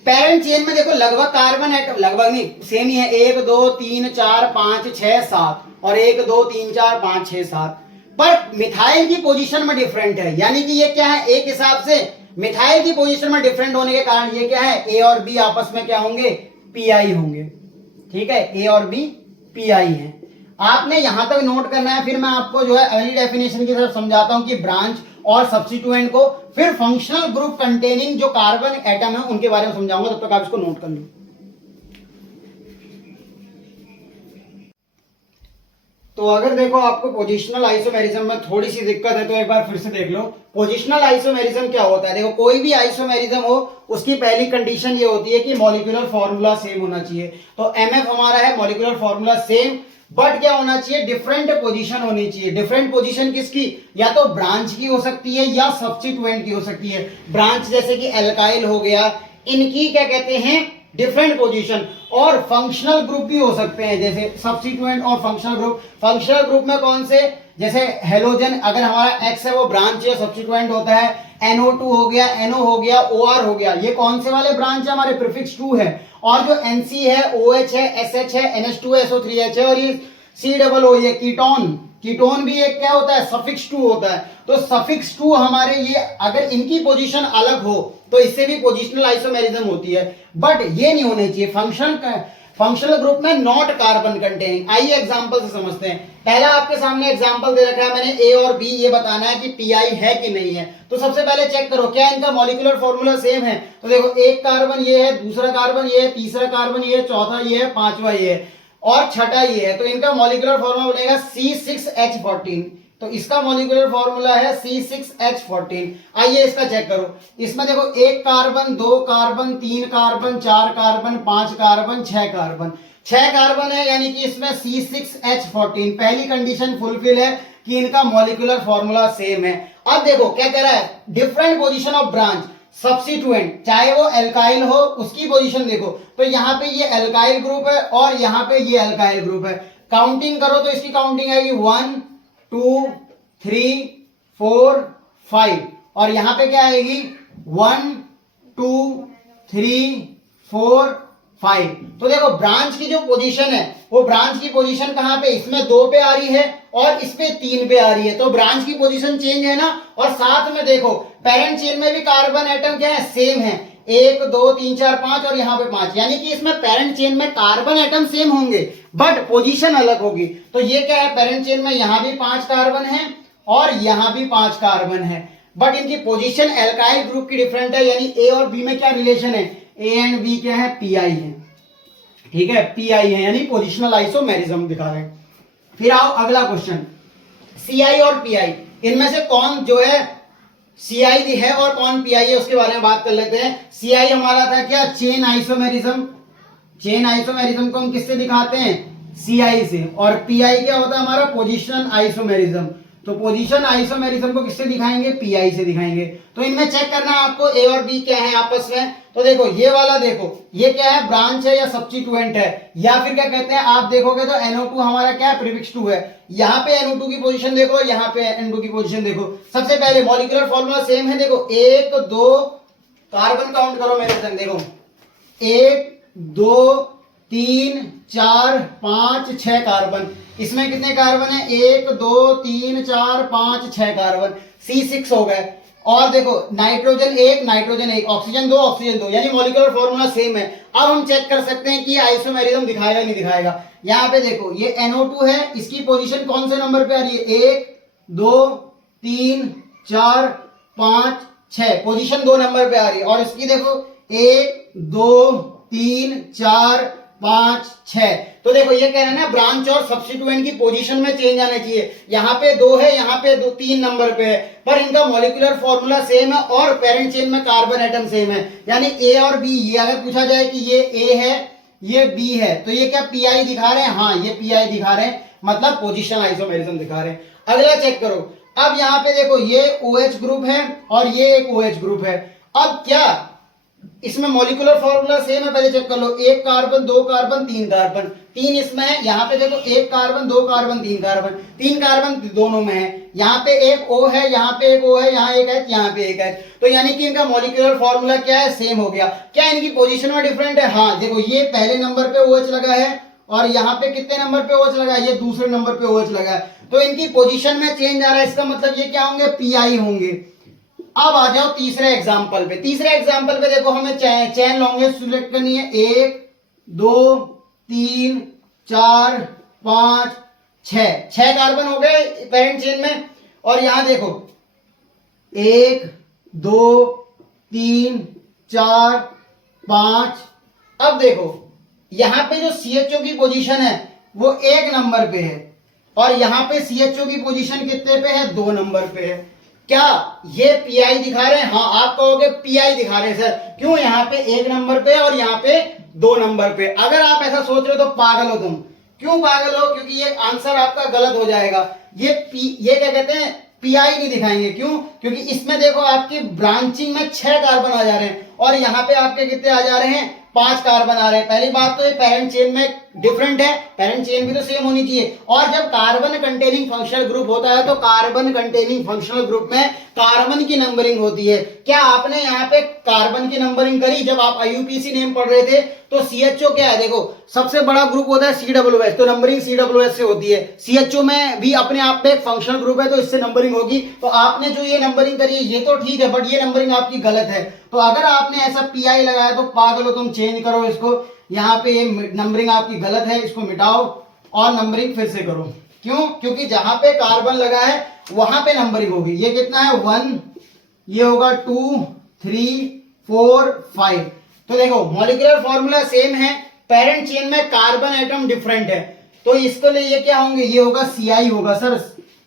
पैरेंट चेन में देखो लगभग कार्बन एटम, लगभग नहीं सेम ही है, 1 2 3 4 5 6 7 और 1 2 3 4 5 6 7, पर मिथाइल की पोजीशन में डिफरेंट है। यानी कि ये क्या है, एक हिसाब से मिथाइल की पोजीशन में डिफरेंट होने के कारण ये क्या है, ए और बी आपस में क्या होंगे, पीआई होंगे। ठीक है, ए और बी पीआई है। आपने यहां तक नोट करना है, फिर मैं आपको जो है अगली डेफिनेशन की तरफ समझाता हूं कि ब्रांच और सब्स्टिट्यूएंट को, फिर फंक्शनल ग्रुप कंटेनिंग जो कार्बन एटम है उनके बारे में समझाऊंगा, तब तक आप इसको नोट कर लो। तो अगर देखो आपको पोजिशनल आइसोमेरिज्म में थोड़ी सी दिक्कत है तो एक बार फिर से देख लो। पोजिशनल आइसोमेरिज्म क्या होता है, देखो कोई भी आइसोमेरिज्म हो उसकी पहली कंडीशन ये होती है कि मॉलिक्यूलर फॉर्मूला सेम होना चाहिए। तो एमएफ हमारा है मॉलिक्यूलर फॉर्मूला सेम, बट क्या होना चाहिए, डिफरेंट पोजीशन होनी चाहिए। डिफरेंट पोजीशन किसकी, या तो ब्रांच की हो सकती है या सब्स्टिट्यूएंट की हो सकती है। ब्रांच जैसे कि एल्काइल हो गया, इनकी क्या कहते हैं, डिफरेंट पोजीशन। और फंक्शनल ग्रुप भी हो सकते हैं, जैसे सब्स्टिट्यूएंट और फंक्शनल ग्रुप। फंक्शनल ग्रुप में कौन से, जैसे हेलोजन, अगर हमारा एक्स है वो ब्रांच है, सब्स्टिट्यूएंट होता है। NO2 हो गया, NO हो गया, OR हो गया, ये कौन से वाले ब्रांच है, हमारे प्रीफिक्स 2 है। और जो NC है, OH है, SH है, NH2 है, SO3H है, और ये COO, ये कीटोन, कीटोन भी एक क्या होता है, सफिक्स 2 होता है। तो सफिक्स 2 हमारे ये, अगर इनकी पोजीशन अलग हो तो इससे भी पोजिशनल आइसोमेरिज्म होती है, बट ये नहीं होनी चाहिए फंक्शनल ग्रुप में नॉट कार्बन कंटेनिंग। आइए एग्जांपल से समझते हैं। पहला आपके सामने एग्जांपल दे रखा है मैंने, ए और बी, ये बताना है कि पीआई है कि नहीं है। तो सबसे पहले चेक करो क्या इनका मॉलिक्यूलर फॉर्मूला सेम है। तो देखो एक कार्बन ये है, दूसरा कार्बन ये है, तीसरा कार्बन ये है, चौथा ये है, पांचवा ये है और छठा ये है। तो इनका मॉलिक्यूलर फॉर्मूला बनेगा C6H14। तो इसका मॉलिक्यूलर फॉर्मूला है C6H14। आइए इसका चेक करो। इसमें देखो एक कार्बन, दो कार्बन, तीन कार्बन, चार कार्बन, पांच कार्बन, छह कार्बन, छह कार्बन है, यानी कि इसमें C6H14। पहली कंडीशन फुलफिल है कि इनका मॉलिक्यूलर फॉर्मूला सेम है। अब देखो क्या कह रहा है, different position of branch substituent, चाहे वो एल्काइल हो उसकी पोजीशन देखो। तो यहाँ पे ये एल्काइल ग्रुप है और यहाँ पे ये एल्काइल ग्रुप है। काउंटिंग करो तो इसकी काउंटिंग आएगी 1 2 3 4 5 और यहाँ पे क्या आएगी 1 2 3 4 5। तो देखो ब्रांच की जो पोजीशन है वो ब्रांच की पोजीशन कहां पे, इसमें 2 पे आ रही है और इस पे 3 पे आ रही है। तो ब्रांच की पोजीशन चेंज है ना। और साथ में देखो पेरेंट चेन में भी कार्बन एटम क्या है, सेम है, 1 2 3 4 5 और यहाँ पे 5, यानी कि इसमें पेरेंट चेन में कार्बन एटम सेम होंगे बट पोजीशन अलग होगी। तो ये क्या है, पेरेंट चेन में यहां भी 5 कार्बन है और यहां भी 5 कार्बन है, बट इनकी पोजीशन एल्काइल ग्रुप की डिफरेंट है। यानी ए और बी में क्या रिलेशन है, ए एंड बी क्या है, पीआई है। ठीक है, पीआई है, यानी पोजिशनल आइसोमेरिज्म दिखा रहे हैं। फिर आओ अगला क्वेश्चन, सीआई और पीआई, इनमें से कौन जो है सीआई है और कौन पीआई है उसके बारे में बात कर लेते हैं। सीआई हमारा था क्या, चेन आइसोमेरिज्म। चेन आइसोमेरिज्म को हम किससे दिखाते हैं, सीआई से। और पीआई क्या होता है हमारा, पोजिशन आइसोमेरिज्म। तो पोजीशन आइसोमेरिज्म को किससे दिखाएंगे, पीआई से दिखाएंगे। तो इनमें चेक करना आपको ए और बी क्या है आपस में। तो देखो ये वाला, देखो ये क्या है, ब्रांच है या सब्स्टिट्यूएंट है, या फिर क्या कहते हैं, आप देखोगे तो NO2 हमारा क्या है, प्रीफिक्स 2 है। यहाँ पे NO2 की पोजीशन देखो, यहाँ पे NO2 की पोजीशन देखो। सबसे पहले मॉलिक्यूलर फॉर्मूला सेम है। देखो 1 2 कार्बन काउंट करो मेरे संग, देखो 1 2 3 4 5 6 कार्बन। इसमें कितने कार्बन है? 1 2 3 4 5 6 कार्बन, C6 हो गए। और देखो नाइट्रोजन 1 नाइट्रोजन 1, ऑक्सीजन 2 ऑक्सीजन 2, यानी मॉलिक्यूलर फॉर्मूला सेम है। अब हम चेक कर सकते हैं कि आइसोमेरिज्म दिखाएगा नहीं दिखाएगा। यहाँ पे देखो ये NO2 है, इसकी पोजीशन कौन से नंबर पे आ रही है? 1 2 3 4 5 6, पोजीशन 2 नंबर पे आ रही है। और इसकी देखो 1 2 3 4 5 6। तो देखो ये कह रहे हैं ना ब्रांच और सब्स्टिट्यूएंट की पोजीशन में चेंज आने चाहिए। यहाँ पे 2 है, यहाँ पे 2 3 नंबर पे है, पर इनका मॉलिक्यूलर फॉर्मूला सेम है और पेरेंट चेन में कार्बन एटम सेम है। यानी ए और बी, ये अगर पूछा जाए कि ये ए है ये बी है, तो ये क्या पीआई दिखा रहे हैं? हाँ ये पीआई दिखा रहे हैं, मतलब पोजीशन आइसोमेरिज्म दिखा रहे हैं। अगला चेक करो। अब यहाँ पे देखो ये OH ग्रुप है और ये एक OH ग्रुप है। अब क्या इसमें मॉलिक्यूलर फॉर्मूला सेम है? पहले चेक कर लो, 1 कार्बन 2 कार्बन 3 कार्बन, 3 इसमें है। यहाँ पे देखो 1 कार्बन 2 कार्बन 3 कार्बन, 3 कार्बन दोनों में है। यहाँ पे एक O है, यहाँ पे एक O है, यहाँ एक H, यहाँ पे एक H। तो यानी कि इनका मॉलिक्यूलर फॉर्मूला क्या है? सेम हो गया। क्या इनकी पोजीशन में डिफरेंट है? हाँ देखो ये पहले नंबर पे OH लगा है और यहाँ पे कितने नंबर पे OH लगा है? ये दूसरे नंबर पे OH लगा है। तो इनकी पोजीशन में चेंज आ रहा है, इसका मतलब ये क्या होंगे? पीआई होंगे। अब आ जाओ तीसरे एग्जांपल पे। तीसरे एग्जांपल पे देखो हमें चेन लॉन्गेस्ट सिलेक्ट करनी है। 1 2 3 4 5 6 कार्बन हो गए पेरेंट चेन में। और यहां देखो 1 2 3 4 5। अब देखो यहां पे जो CHO की पोजीशन है वो 1 नंबर पे है और यहां पे CHO की पोजीशन कितने पे है? 2 नंबर पे है। क्या ये पीआई दिखा रहे हैं? हाँ आप कहोगे पीआई दिखा रहे हैं सर, क्यों? यहाँ पे 1 नंबर पे और यहाँ पे 2 नंबर पे। अगर आप ऐसा सोच रहे हो तो पागल हो तुम। क्यों पागल हो? क्योंकि ये आंसर आपका गलत हो जाएगा। ये क्या कहते हैं? पीआई नहीं दिखाएंगे। क्यों? क्योंकि इसमें देखो आपकी ब्रांचिंग में 6 कार्बन आ जा रहे हैं और यहाँ पे आपके कितने आ जा रहे हैं? 5 कार्बन आ रहे हैं। पहली बात तो ये पेरेंट चेन में डिफरेंट है, पेरेंट चेन भी तो सेम होनी चाहिए। और जब कार्बन कंटेनिंग फंक्शनल ग्रुप होता है तो कार्बन कंटेनिंग फंक्शनल ग्रुप में कार्बन की नंबरिंग होती है। क्या आपने यहाँ पे कार्बन की नंबरिंग करी? जब आप IUPAC नेम पढ़ रहे थे तो CHO क्या है? देखो सबसे बड़ा ग्रुप होता है COOH, तो नंबरिंग COOH से होती है। CHO में भी अपने आप में एक फंक्शनल ग्रुप है तो इससे नंबरिंग होगी। तो आपने जो ये नंबरिंग करी है ये तो ठीक है, बट ये नंबरिंग आपकी गलत है। तो अगर आपने ऐसा पीआई लगाया तो पागल हो तुम, चेंज करो इसको। यहाँ पे ये नंबरिंग आपकी गलत है, इसको मिटाओ और नंबरिंग फिर से करो। क्यों? क्योंकि जहां पे कार्बन लगा है वहां पे नंबरिंग होगी। ये कितना है? 1, ये होगा 2 3 4 5। तो देखो मॉलिक्यूलर फॉर्मूला सेम है, पेरेंट चेन में कार्बन एटम डिफरेंट है, तो इसके लिए ये क्या होंगे? ये होगा CI होगा सर।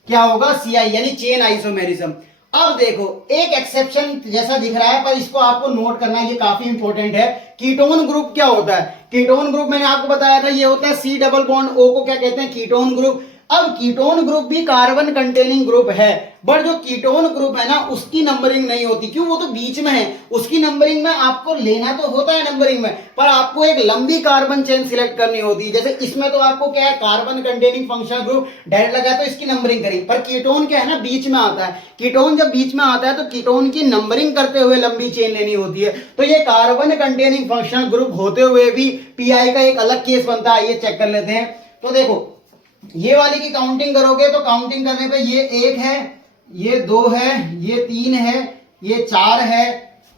क्या होगा? CI, यानी चेन आइसोमेरिज्म। अब देखो एक एक्सेप्शन जैसा दिख रहा है पर इसको आपको नोट करना है, ये काफी इंपॉर्टेंट है। कीटोन ग्रुप क्या होता है? कीटोन ग्रुप मैंने आपको बताया था ये होता है C डबल बॉन्ड O को क्या कहते हैं? Ketone group. अब कीटोन ग्रुप भी कार्बन कंटेनिंग ग्रुप है, बट जो कीटोन ग्रुप है ना उसकी नंबरिंग नहीं होती। क्यों? वो तो बीच में है, उसकी नंबरिंग में आपको लेना तो होता है नंबरिंग में, पर आपको एक लंबी कार्बन चेन सिलेक्ट करनी होती है। जैसे इसमें तो आपको क्या है? Carbon containing functional group direct लगा तो इसकी नंबरिंग करी, पर कीटोन क्या है ना बीच में आता है। कीटोन जब बीच में आता है तो कीटोन की नंबरिंग करते हुए लंबी चेन लेनी होती है। तो ये कार्बन कंटेनिंग फंक्शनल ग्रुप होते हुए भी पीआई का एक अलग केस बनता है। ये चेक कर लेते हैं। तो देखो ये वाली की काउंटिंग करोगे तो काउंटिंग करने पे ये 1 है, ये 2 है, ये 3 है, ये 4 है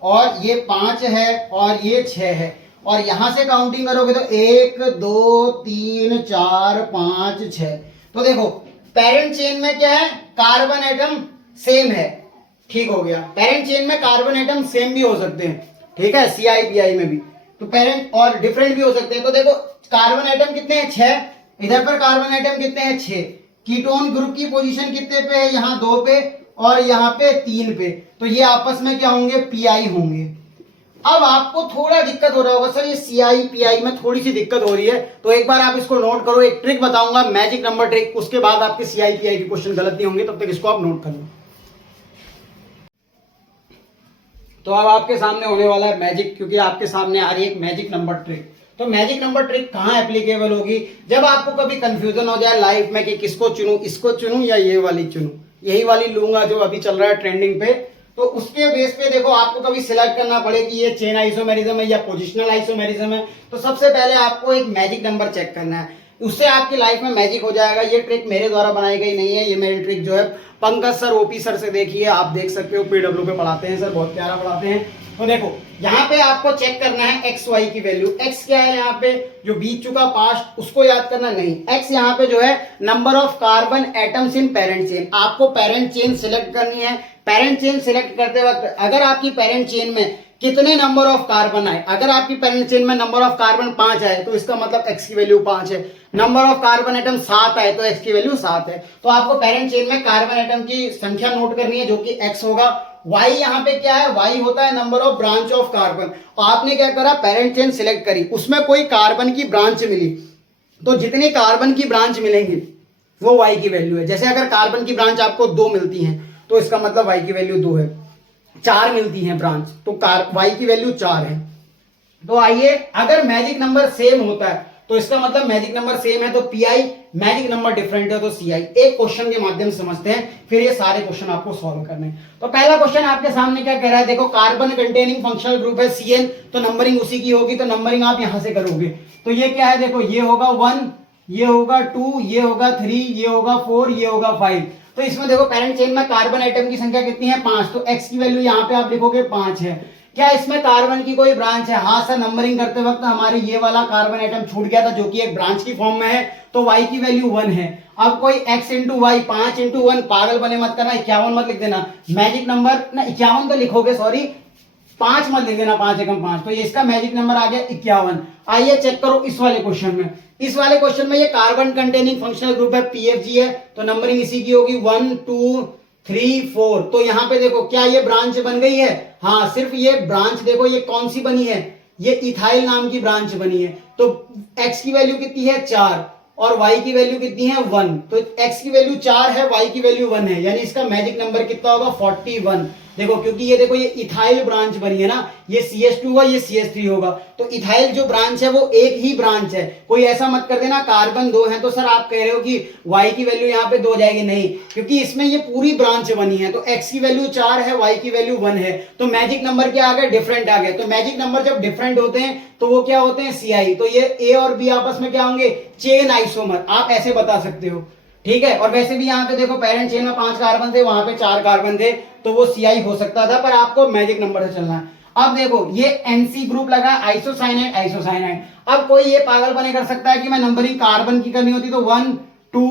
और ये 5 है और ये 6 है। और यहां से काउंटिंग करोगे तो 1 2 3 4 5 6। तो देखो पेरेंट चेन में क्या है? कार्बन एटम सेम है। ठीक हो गया। पेरेंट चेन में कार्बन एटम सेम भी हो सकते हैं, ठीक है, CI-PI में भी। तो पेरेंट और डिफरेंट भी हो सकते हैं। तो देखो कार्बन एटम कितने हैं? 6। इधर पर कार्बन एटम कितने हैं? 6। कीटोन ग्रुप की पोजीशन कितने पे है? यहाँ 2 पे और यहाँ पे 3 पे। तो ये आपस में क्या होंगे? पीआई होंगे। अब आपको थोड़ा दिक्कत हो रहा होगा सर ये CI-PI में थोड़ी सी दिक्कत हो रही है, तो एक बार आप इसको नोट करो। एक ट्रिक बताऊंगा, मैजिक नंबर ट्रिक, उसके बाद आपके CI-PI के क्वेश्चन गलत नहीं होंगे, तब तक इसको आप नोट कर लो। तो अब आपके सामने होने वाला है मैजिक, क्योंकि आपके सामने आ रही है एक मैजिक नंबर ट्रिक। तो मैजिक नंबर ट्रिक कहाँ एप्लीकेबल होगी? जब आपको कभी कंफ्यूजन हो जाए लाइफ में कि किसको चुनूं, इसको चुनूं या ये वाली चुनूं। यही वाली लूंगा जो अभी चल रहा है ट्रेंडिंग पे, तो उसके बेस पे देखो आपको कभी सिलेक्ट करना पड़े कि ये चेन आइसोमेरिज्म है या पोजिशनल आइसोमेरिज्म है, तो सबसे पहले आपको एक मैजिक नंबर चेक करना है, उससे आपकी लाइफ में मैजिक हो जाएगा। ये ट्रिक मेरे द्वारा बनाई गई नहीं है, ये मेरी ट्रिक जो है पंकज सर ओपी सर से देखिए, आप देख सकते हो, पीडब्ल्यू पे पढ़ाते हैं सर, बहुत प्यारा पढ़ाते हैं। तो देखो यहाँ पे आपको चेक करना है एक्स वाई की वैल्यू। एक्स क्या है यहाँ पे, जो बीत चुका पास्ट उसको याद करना नहीं, एक्स यहाँ पे जो है number of carbon atoms in parent chain. आपको पेरेंट चेन सिलेक्ट करनी है। पेरेंट चेन सिलेक्ट करते वक्त अगर आपकी पेरेंट चेन में कितने नंबर ऑफ कार्बन आए, अगर आपकी पेरेंट चेन में नंबर ऑफ कार्बन 5 आए तो इसका मतलब एक्स की वैल्यू 5 है। नंबर ऑफ कार्बन एटम 7 आए तो एक्स की वैल्यू 7 है। तो आपको पेरेंट चेन में कार्बन एटम की संख्या नोट करनी है जो कि एक्स होगा। वाई यहाँ पे क्या है, वाई होता है number of branch of carbon. आपने क्या करा, पेरेंट चेन सिलेक्ट करी, उसमें कोई कार्बन की ब्रांच मिली, तो जितनी कार्बन की ब्रांच मिलेंगी वो वाई की वैल्यू है। जैसे अगर कार्बन की ब्रांच आपको 2 मिलती है तो इसका मतलब वाई की वैल्यू 2 है। 4 मिलती है ब्रांच तो वाई की वैल्यू 4 है। तो आइए, अगर मैजिक नंबर सेम होता है तो इसका मतलब मैजिक नंबर सेम है तो पीआई, मैजिक नंबर डिफरेंट है तो सीआई। एक क्वेश्चन के माध्यम से समझते हैं, फिर ये सारे क्वेश्चन आपको सॉल्व करने। तो पहला क्वेश्चन आपके सामने क्या कह रहा है, देखो कार्बन कंटेनिंग फंक्शनल ग्रुप है सीएन, तो नंबरिंग उसी की होगी, तो नंबरिंग आप यहां से करोगे। तो ये क्या है, देखो ये होगा 1, ये होगा 2, ये होगा 3, ये होगा 4, ये होगा 5। तो इसमें देखो पेरेंट चेन में कार्बन एटम की संख्या कितनी है, 5, तो एक्स की वैल्यू यहाँ पे आप लिखोगे 5 है। क्या इसमें कार्बन की कोई ब्रांच है, हाँ सर, नंबरिंग करते वक्त हमारे ये वाला कार्बन एटम छूट गया था जो कि एक ब्रांच की फॉर्म में है, तो y की वैल्यू 1 है। अब कोई x इंटू वाई, 5 इंटू 1, पागल बने मत करना, 51 मत लिख देना, मैजिक नंबर ना 51 तो लिखोगे, सॉरी 5 मत लिख देना, 5 एकम 5, तो ये इसका मैजिक नंबर आ गया 51। आइए चेक करो इस वाले क्वेश्चन में, इस वाले क्वेश्चन में ये कार्बन कंटेनिंग फंक्शनल ग्रुप है पीएफजी है, तो नंबरिंग इसी की होगी 1 2 3 4। तो यहां पे देखो क्या ये ब्रांच बन गई है, हाँ सिर्फ ये ब्रांच देखो ये कौन सी बनी है, ये इथाइल नाम की ब्रांच बनी है। तो x की वैल्यू कितनी है 4 और y की वैल्यू कितनी है 1, तो x की वैल्यू 4 है, y की वैल्यू 1 है, यानी इसका मैजिक नंबर कितना होगा 41। देखो क्योंकि ये देखो ये इथाइल ब्रांच बनी है ना, ये CH2 हुआ, ये CH3 होगा, तो इथाइल जो ब्रांच है वो एक ही ब्रांच है। कोई ऐसा मत कर देना कार्बन 2 है तो सर आप कह रहे हो कि y की वैल्यू यहाँ पे 2 जाएगी, नहीं, क्योंकि इसमें ये पूरी ब्रांच बनी है। तो x की वैल्यू 4 है, y की वैल्यू 1 है, तो मैजिक नंबर क्या आ गया, डिफरेंट आ गया। तो मैजिक नंबर जब डिफरेंट होते हैं तो वो क्या होते हैं सीआई। तो ये ए और बी आपस में क्या होंगे, चेन आइसोमर, आप ऐसे बता सकते हो, ठीक है। और वैसे भी यहाँ पे देखो पेरेंट चेन में 5 कार्बन थे, वहां पे 4 कार्बन थे, तो वो सीआई हो सकता था, पर आपको मैजिक नंबर से चलना है। अब देखो ये एनसी ग्रुप लगा, आइसोसाइनाइड आइसोसाइनाइड। अब कोई ये पागल बने कर सकता है कि मैं नंबरिंग कार्बन की करनी होती तो 1 2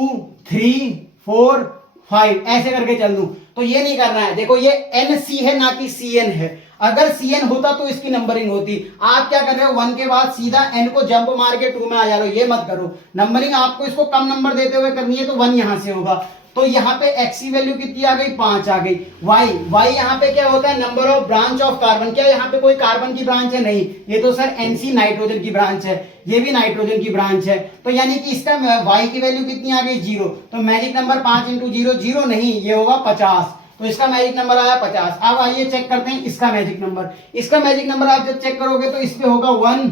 3 4 5 ऐसे करके चल दूं, तो ये नहीं करना है। देखो ये NC है ना कि CN है, अगर CN होता तो इसकी नंबरिंग होती। आप क्या कर रहे हो, 1 के बाद सीधा N को जंप मार के 2 में आ जा रहे हो, ये मत करो। नंबरिंग आपको इसको कम नंबर देते हुए करनी है, तो 1 यहां से होगा। तो यहाँ पे x की वैल्यू कितनी आ गई, 5 आ गई। y यहाँ पे क्या होता है, number of branch of carbon. क्या यहाँ पे कोई कार्बन की ब्रांच है, नहीं, ये तो सर NC नाइट्रोजन की ब्रांच है, ये भी नाइट्रोजन की ब्रांच है, तो यानी कि इसका y की वैल्यू कितनी आ गई 0। तो मैजिक नंबर 5 इंटू 0 0 नहीं, ये होगा 50, तो इसका मैजिक नंबर आया 50। अब आइए चेक करते हैं इसका मैजिक नंबर। इसका मैजिक नंबर आप जब चेक करोगे तो इस पे होगा 1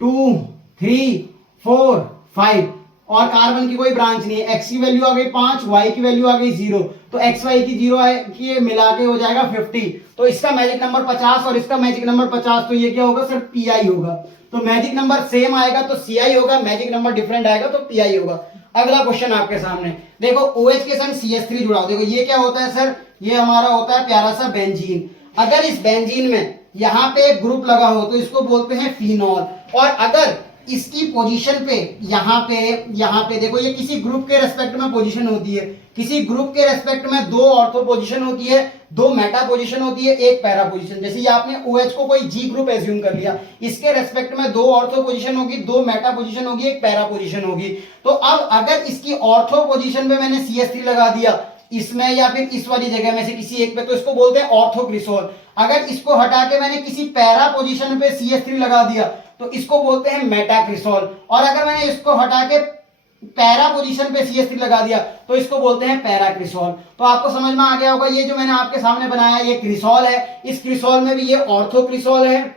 2 3 4 5 और कार्बन की कोई ब्रांच नहीं है। x की वैल्यू आ गई 5, y की वैल्यू आ गई 0, तो x y की 0 है कि मिला के हो जाएगा 50। तो इसका मैजिक नंबर 50 और इसका मैजिक नंबर 50, तो ये क्या होगा सर पीआई होगा। तो मैजिक नंबर सेम आएगा तो सीआई होगा, मैजिक नंबर डिफरेंट आएगा तो पीआई होगा। अगला क्वेश्चन आपके सामने, देखो OH के संग CH3 जुड़ा, देखो ये क्या होता है सर, ये हमारा होता है प्यारा सा बेंजीन। अगर इस बेंजीन में यहाँ पे एक ग्रुप लगा हो तो इसको बोलते हैं फिनॉल, और अगर इसकी पोजीशन पे यहाँ पे देखो ये किसी ग्रुप के रेस्पेक्ट में पोजीशन होती है, किसी ग्रुप के रेस्पेक्ट में 2 ऑर्थो पोजीशन होती है, 2 मेटा पोजीशन होती है, एक पैरा पोजीशन। जैसे ये आपने OH को कोई G ग्रुप एज्यूम कर लिया, इसके रेस्पेक्ट में 2 ऑर्थो पोजीशन होगी, 2 मेटा पोजीशन होगी, एक पैरा पोजीशन होगी। तो अब अगर इसकी ऑर्थो पोजीशन पे मैंने CH3 लगा दिया इसमें या फिर इस वाली जगह में से किसी एक पे, तो इसको बोलते हैं ऑर्थोक्रिसोल। अगर इसको हटा के मैंने किसी पैरा पोजीशन पे CH3 लगा दिया तो इसको बोलते हैं मेटाक्रिसोल, और अगर मैंने इसको हटा के पैरा पोजीशन पे CH3 लगा दिया तो इसको बोलते हैं पैराक्रिसोल। तो आपको समझ में आ गया होगा, ये जो मैंने आपके सामने बनाया ये क्रिसोल है, इस क्रिसोल में भी ये ऑर्थोक्रिसोल है,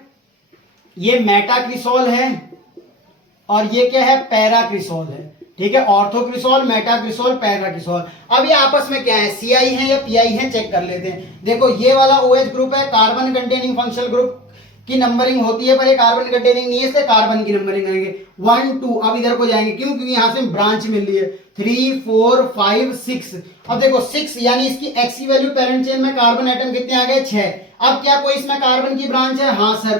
ये मेटाक्रिसोल है, और ये क्या है पैराक्रिसोल है। ठीक है, ऑर्थोक्रिसोल, मेटाक्रिसोल, पैराक्रिसोल। अब ये आपस में क्या है, सीआई है या पीआई है, चेक कर लेते हैं। देखो ये वाला ओएच ग्रुप है, कार्बन कंटेनिंग फंक्शनल ग्रुप की नंबरिंग होती है, पर ये कार्बन कंटेनिंग नहीं है, इसलिए कार्बन की नंबरिंग आएंगे 1 2। अब इधर को जाएंगे, क्यों, क्योंकि यहां से ब्रांच मिल रही है 3 4 5 6। अब देखो 6 यानी इसकी एक्स की वैल्यू, पेरेंट चेन में कार्बन एटम कितने आ गए, 6। अब क्या कोई इसमें कार्बन की ब्रांच है, हाँ सर,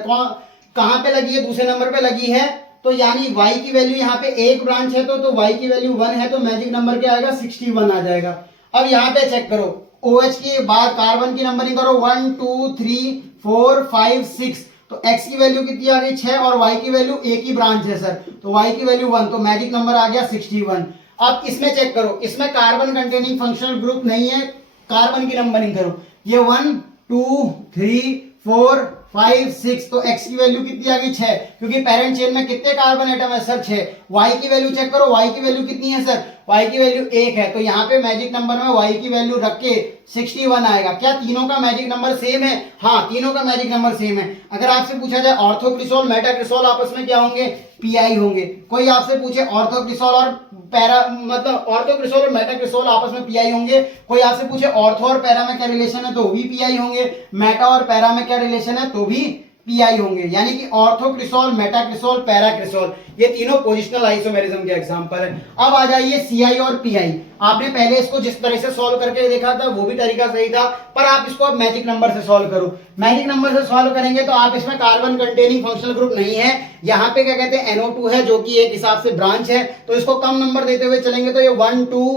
कहां पे लगी है, दूसरे नंबर पे लगी है, तो यानी y की वैल्यू यहाँ पे एक ब्रांच है, तो y की वैल्यू 1 है, तो मैजिक नंबर क्या आएगा, 61 आ जाएगा। अब यहाँ पे चेक करो, OH के बाद कार्बन की नंबरिंग करो 1 2 3 4 5 6, तो x की वैल्यू कितनी आ गई, 6, और y की वैल्यू एक ही ब्रांच है सर, तो y की वैल्यू 1, तो मैजिक नंबर आ गया 61। अब इसमें चेक करो, इसमें कार्बन कंटेनिंग फंक्शनल ग्रुप नहीं है, कार्बन की नंबरिंग करो, ये 1 2 3 4 5 6, तो x की वैल्यू कितनी आ गई, 6, क्योंकि पेरेंट चेन में कितने कार्बन एटम है सर, 6। y की वैल्यू चेक करो, y की वैल्यू कितनी है सर, y की वैल्यू 1 है, तो यहाँ पे मैजिक नंबर में y की वैल्यू रख के 61 आएगा। क्या तीनों का मैजिक नंबर सेम है, हाँ तीनों का मैजिक नंबर सेम है। अगर आपसे पूछा जाए ऑर्थोक्रिसोल मेटाक्रिसोल आपस में क्या होंगे, पीआई होंगे। कोई आपसे पूछे ऑर्थोक्रिसोल और पैरा, मतलब ऑर्थोक्रिसोल और मेटाक्रिसोल आपस में पीआई होंगे। कोई आपसे पूछे ऑर्थो और पैरा में क्या रिलेशन है, तो भी पीआई होंगे। मेटा और पैरा में क्या रिलेशन है, तो भी पीआई होंगे। यानी कि ऑर्थोक्रिसोल, मेटाक्रिसोल, पैराक्रिसोल, ये तीनों पोजिशनल आइसोमेरिज्म के एग्जांपल है। अब आ जाइए सीआई और पीआई। आपने पहले इसको जिस तरह से सॉल्व करके देखा था वो भी तरीका सही था, पर आप इसको अब मैजिक नंबर से सॉल्व करो। मैजिक नंबर से सॉल्व करेंगे तो आप इसमें कार्बन कंटेनिंग फंक्शनल ग्रुप नहीं है, यहाँ पे क्या कहते हैं NO2 है, जो कि एक हिसाब से ब्रांच है, तो इसको कम नंबर देते हुए चलेंगे, तो ये 1 2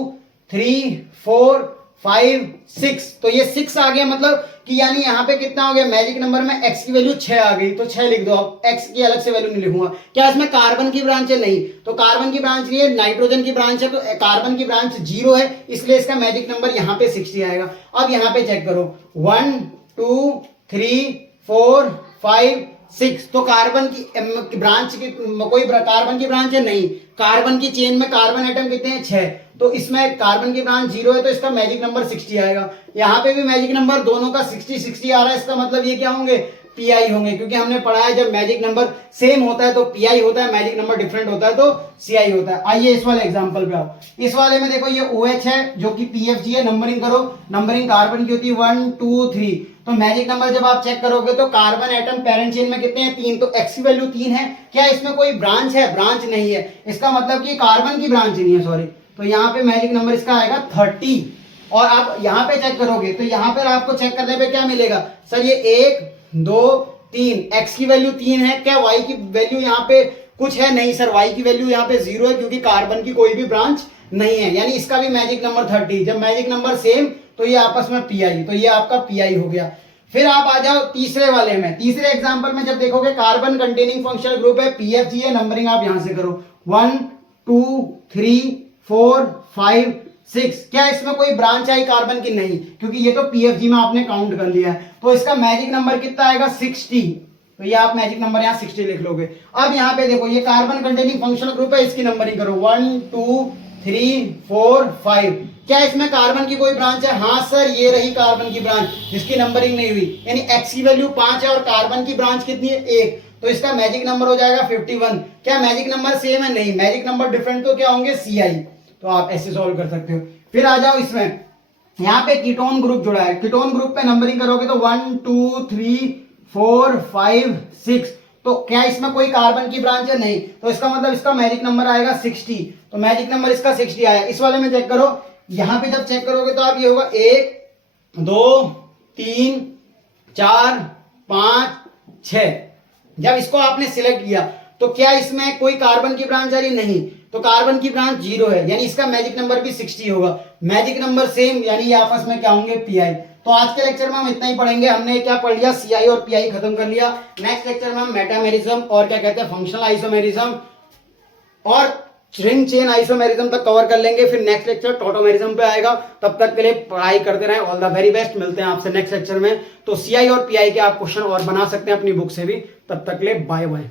3 4 5 6, तो ये 6 आ गया, मतलब कि यानी यहाँ पे कितना हो गया, मैजिक नंबर में x की वैल्यू 6 आ गई, तो 6 लिख दो। अब x की अलग से वैल्यू नहीं लिखूंगा। क्या इसमें कार्बन की ब्रांच है, नहीं, तो कार्बन की ब्रांच नहीं है, नाइट्रोजन की ब्रांच है, तो कार्बन की ब्रांच 0 है, इसलिए इसका मैजिक नंबर यहाँ पे 60 आएगा। अब यहाँ पे चेक करो 1 2 3 4 5 6, तो कार्बन की ब्रांच की कोई कार्बन की ब्रांच है, नहीं, कार्बन की चेन में कार्बन एटम कितने हैं, 6, तो इसमें कार्बन की ब्रांच 0 है, तो इसका मैजिक नंबर 60 आएगा। यहाँ पे भी मैजिक नंबर दोनों का 60 60 आ रहा है, इसका मतलब ये क्या होंगे, पीआई होंगे, क्योंकि हमने पढ़ा है जब मैजिक नंबर सेम होता है तो पीआई होता है, मैजिक नंबर डिफरेंट होता है तो सीआई होता है। आइए इस वाले एग्जांपल पे आओ। इस वाले में देखो ये OH है जो कि PFG है, नंबरिंग करो, नंबरिंग कार्बन की होती है 1 2 3, तो मैजिक नंबर जब आप चेक करोगे तो कार्बन एटम पेरेंट चेन में कितने हैं, 3, तो x की वैल्यू 3 है। क्या इसमें कोई ब्रांच है, ब्रांच नहीं है, इसका मतलब कि कार्बन की ब्रांच नहीं है, सॉरी, तो यहाँ पे मैजिक नंबर इसका आएगा 30। और आप यहाँ पे चेक करोगे तो यहाँ पर आपको चेक करने पे क्या मिलेगा, सर ये 1 2 3, x की वैल्यू 3 है। क्या y की वैल्यू यहाँ पे कुछ है, नहीं सर, y की वैल्यू यहाँ पे 0 है, क्योंकि कार्बन की कोई भी ब्रांच नहीं है, यानी इसका भी मैजिक नंबर 30। जब मैजिक नंबर सेम तो ये आपस में पीआई, तो ये आपका पीआई हो गया। फिर आप आ जाओ तीसरे वाले में, तीसरे एग्जांपल में जब देखोगे कार्बन कंटेनिंग फंक्शनल ग्रुप है, PFG है, नंबरिंग आप यहां से करो 1 2 3 4 5 6। क्या इसमें कोई ब्रांच आई कार्बन की, नहीं, क्योंकि ये तो PFG में आपने काउंट कर लिया है, तो इसका मैजिक नंबर कितना आएगा, 60, तो ये आप मैजिक नंबर यहाँ 60 लिख लोगे। अब यहाँ पे देखो ये कार्बन कंटेनिंग फंक्शनल ग्रुप है, इसकी नंबरिंग करो 1 2 3 4 5। क्या इसमें कार्बन की कोई ब्रांच है, हाँ सर, ये रही कार्बन की ब्रांच जिसकी नंबरिंग नहीं हुई, यानी x की वैल्यू 5 है और कार्बन की ब्रांच कितनी है, 1, तो इसका मैजिक नंबर हो जाएगा 51। क्या मैजिक नंबर सेम है, नहीं, मैजिक नंबर डिफरेंट, तो क्या होंगे, CI, तो आप ऐसे सॉल्व कर सकते हो। फिर आ जाओ इसमें, यहाँ पे कीटोन ग्रुप जुड़ा है, कीटोन ग्रुप पे नंबरिंग करोगे तो 1 2 3 4 5 6, तो क्या इसमें कोई कार्बन की ब्रांच है, नहीं, तो इसका मतलब इसका मैजिक नंबर आएगा 60, तो मैजिक नंबर इसका 60 आया। इस वाले में चेक करो, यहां पे जब चेक करोगे तो आप ये होगा 1 2 3 4 5 6। जब इसको आपने सिलेक्ट किया तो क्या इसमें कोई कार्बन की ब्रांच आ रही, नहीं, तो कार्बन की ब्रांच 0 है, यानी इसका मैजिक नंबर भी 60 होगा। मैजिक नंबर सेम, यानी ये आपस में क्या होंगे, पीआई। तो आज के लेक्चर में हम इतना ही पढ़ेंगे। हमने क्या पढ़ लिया, सीआई और पीआई खत्म कर लिया। नेक्स्ट लेक्चर में हम मेटामेरिज्म और क्या कहते हैं फंक्शनल आइसोमेरिज्म और रिंग चेन आइसोमेरिज्म तक कवर कर लेंगे। फिर नेक्स्ट लेक्चर टॉटोमेरिज्म पे आएगा। तब तक के लिए पढ़ाई करते रहें। All the very best. मिलते हैं आपसे नेक्स्ट लेक्चर में। तो सीआई और पीआई के आप क्वेश्चन और बना सकते हैं अपनी बुक से भी। तब तक के लिए बाय बाय।